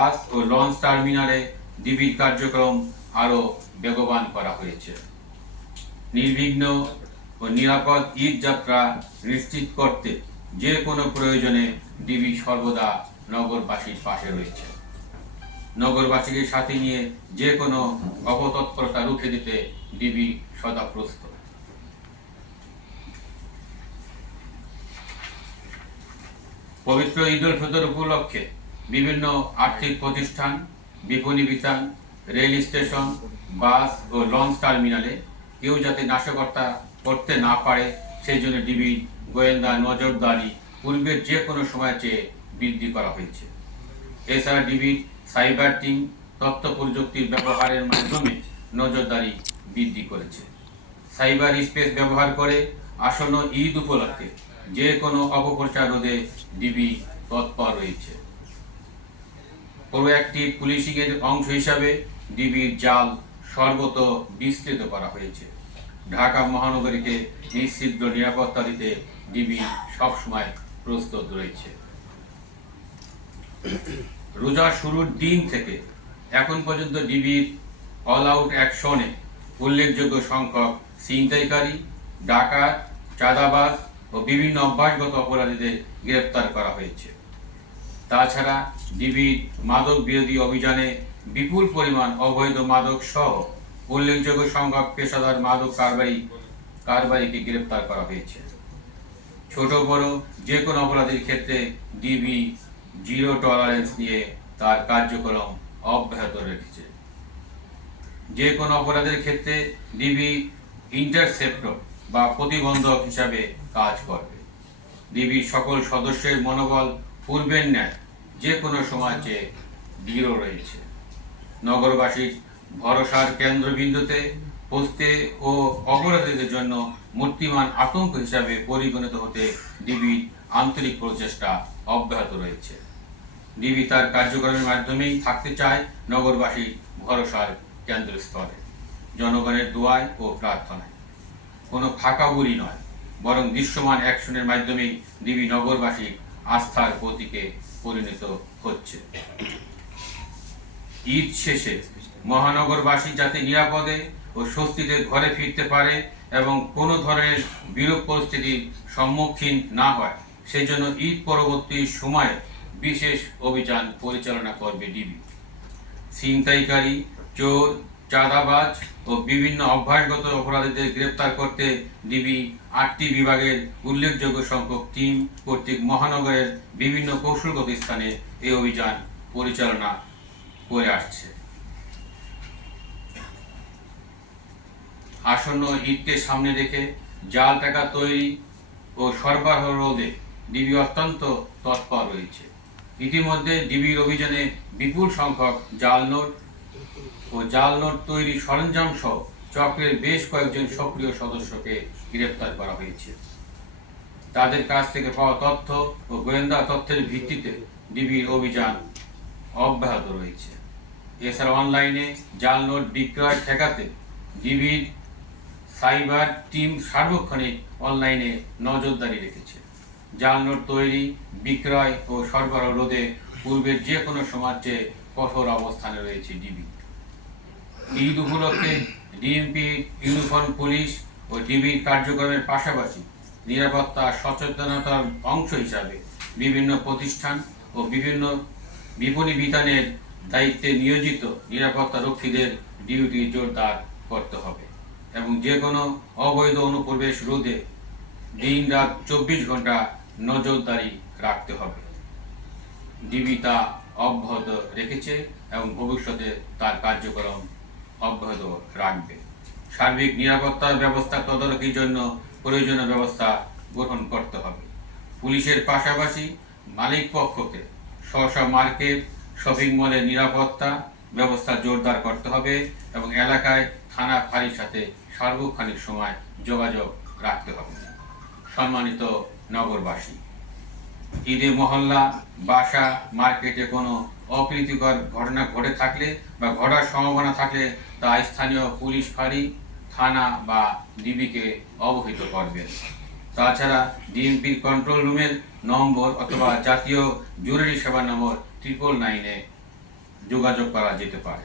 বাস ও লঞ্চ টার্মিনালে ডিবির কার্যক্রম আরও বেগবান করা হয়েছে। নির্বিঘ্ন ও নিরাপদ ঈদ যাত্রা নিশ্চিত করতে যে কোনো প্রয়োজনে ডিবি সর্বদা নগরবাসীর পাশে রয়েছে। নগরবাসীকে সাথে নিয়ে যে কোনো অপতৎপরতা রুখে দিতে ডিবি সদা প্রস্তুত। পবিত্র ঈদ উল ফিতর উপলক্ষে বিভিন্ন আর্থিক প্রতিষ্ঠান, বিপণী বিতান, রেল স্টেশন, বাস ও লঞ্চ টার্মিনালে কেউ যাতে নাশকতা করতে না পারে, সেই জন্য ডিবি, গোয়েন্দা, নজরদারি পূর্বের যে কোনো সময় চেয়ে বৃদ্ধি করা হয়েছে। এছাড়া ডিবির সাইবার টিম তথ্য প্রযুক্তির ব্যবহারের মাধ্যমে নজরদারি বৃদ্ধি করেছে। সাইবার স্পেস ব্যবহার করে আসন্ন ঈদ উপলক্ষে যে কোনো অপপ্রচার রোধে ডিবি তৎপর রয়েছে। প্রোঅ্যাক্টিভ পুলিশিং এর অংশ হিসাবে ডিবির জাল সর্বত বিস্তৃত করা হয়েছে। ঢাকা মহানগরীকে নিশ্চিদ্র নিরাপত্তা দিতে ডিবি সবসময় প্রস্তুত রয়েছে। রোজা শুরুর দিন থেকে এখন পর্যন্ত ডিবির অল আউট অ্যাকশনে উল্লেখযোগ্য সংখ্যক ছিনতাইকারী, ডাকাত, চাঁদাবাজ ও বিভিন্ন অভ্যাসগত অপরাধীদের গ্রেপ্তার করা হয়েছে। তাছাড়া ডিবির মাদক বিরোধী অভিযানে বিপুল পরিমাণ অবৈধ মাদক সহ উল্লেখযোগ্য সংখ্যক পেশাদার মাদক কারবারি, কারবারিকে গ্রেপ্তার করা হয়েছে। ছোট বড় যে কোনো অপরাধীর ক্ষেত্রে ডিবি জিরো টলারেন্স নিয়ে তার কার্যক্রম অব্যাহত রেখেছে। যে কোনো অপরাধের ক্ষেত্রে ডিবি ইন্টারসেপ্টর বা প্রতিবন্ধক হিসাবে কাজ করবে। ডিবির সকল সদস্যের মনোবল পূর্বের ন্যায় যে কোনো চেয়ে দৃঢ় রয়েছে। নগরবাসীর ভরসার কেন্দ্রবিন্দুতে পৌঁছতে ও অপরাধীদের জন্য মূর্তিমান আতঙ্ক হিসাবে পরিগণিত হতে ডিবির আন্তরিক প্রচেষ্টা অব্যাহত রয়েছে। ডিবি তার কার্যক্রমের মাধ্যমেই থাকতে চায় নগরবাসীর ভরসার কেন্দ্রস্থলে, জনগণের দোয়ায় ও প্রার্থনায়। কোনো ফাঁকা বুড়ি নয়, বরং দৃশ্যমান অ্যাকশনের মাধ্যমেই ডিবি নগরবাসীর আস্থার প্রতীকে পরিণত হচ্ছে। ঈদ শেষে মহানগরবাসী যাতে নিরাপদে ও স্বস্তিতে ঘরে ফিরতে পারে এবং কোনো ধরনের বিরূপ পরিস্থিতির সম্মুখীন না হয় সেই জন্য ঈদ পরবর্তী সময়ে বিশেষ অভিযান পরিচালনা করবে ডিবি। ছিনতাইকারী, চোর চাঁদাবাজ ও বিভিন্ন অভ্যাসগত অপরাধীদের গ্রেপ্তার করতে ডিবি আটটি বিভাগের উল্লেখযোগ্য সংখ্যক টিম কর্তৃক মহানগরের বিভিন্ন কৌশলগত স্থানে এই অভিযান পরিচালনা করে আসছে। আসন্ন ঈদকে সামনে রেখে জাল টাকা তৈরি ও সরবরাহ রোধে ডিবি অত্যন্ত তৎপর রয়েছে। ইতিমধ্যে ডিবির অভিযানে বিপুল সংখ্যক জাল নোট ও জাল নোট তৈরি সরঞ্জাম সহ চক্রের বেশ কয়েকজন সক্রিয় সদস্যকে গ্রেপ্তার করা হয়েছে। তাদের কাছ থেকে পাওয়া তথ্য ও গোয়েন্দা তথ্যের ভিত্তিতে ডিবির অভিযান অব্যাহত রয়েছে। এছাড়া অনলাইনে জাল নোট বিক্রয় ঠেকাতে ডিবির সাইবার টিম সার্বক্ষণিক অনলাইনে নজরদারি রেখেছে। জাল নোট তৈরি, বিক্রয় ও সরবরাহ রোধে পূর্বের যে কোনো চেয়ে কঠোর অবস্থানে রয়েছে ডিবি। ঈদ উপলক্ষে ডিএমপি, ইউনিফর্ম পুলিশ ও ডিবির কার্যক্রমের পাশাপাশি নিরাপত্তা, সচেতনতার অংশ হিসাবে বিভিন্ন প্রতিষ্ঠান ও বিভিন্ন বিপণী বিতানের দায়িত্বে নিয়োজিত নিরাপত্তা রক্ষীদের ডিউটি জোরদার করতে হবে এবং যে কোনো অবৈধ অনুপ্রবেশ রোধে দিন রাত চব্বিশ ঘণ্টা নজরদারি রাখতে হবে। ডিবি তা অব্যাহত রেখেছে এবং ভবিষ্যতে তার কার্যক্রম অব্যাহত রাখবে। সার্বিক নিরাপত্তা ব্যবস্থা তদারকির জন্য প্রয়োজনীয় ব্যবস্থা গ্রহণ করতে হবে। পুলিশের পাশাপাশি মালিক পক্ষকে স্ব মার্কেট, শপিং মলের নিরাপত্তা ব্যবস্থা জোরদার করতে হবে এবং এলাকায় থানা ফাঁড়ির সাথে সার্বক্ষণিক সময় যোগাযোগ রাখতে হবে। সম্মানিত নগরবাসী ঈদে মহল্লা, বাসা, মার্কেটে কোনো অপ্রীতিকর ঘটনা ঘটে থাকলে বা ঘটার সম্ভাবনা থাকলে তা স্থানীয় পুলিশ ফাঁড়ি, থানা বা ডিবিকে অবহিত করবেন তাছাড়া ডিএমপির কন্ট্রোল রুমের নম্বর অথবা জাতীয় জরুরি সেবা নম্বর ট্রিপল নাইনে যোগাযোগ করা যেতে পারে।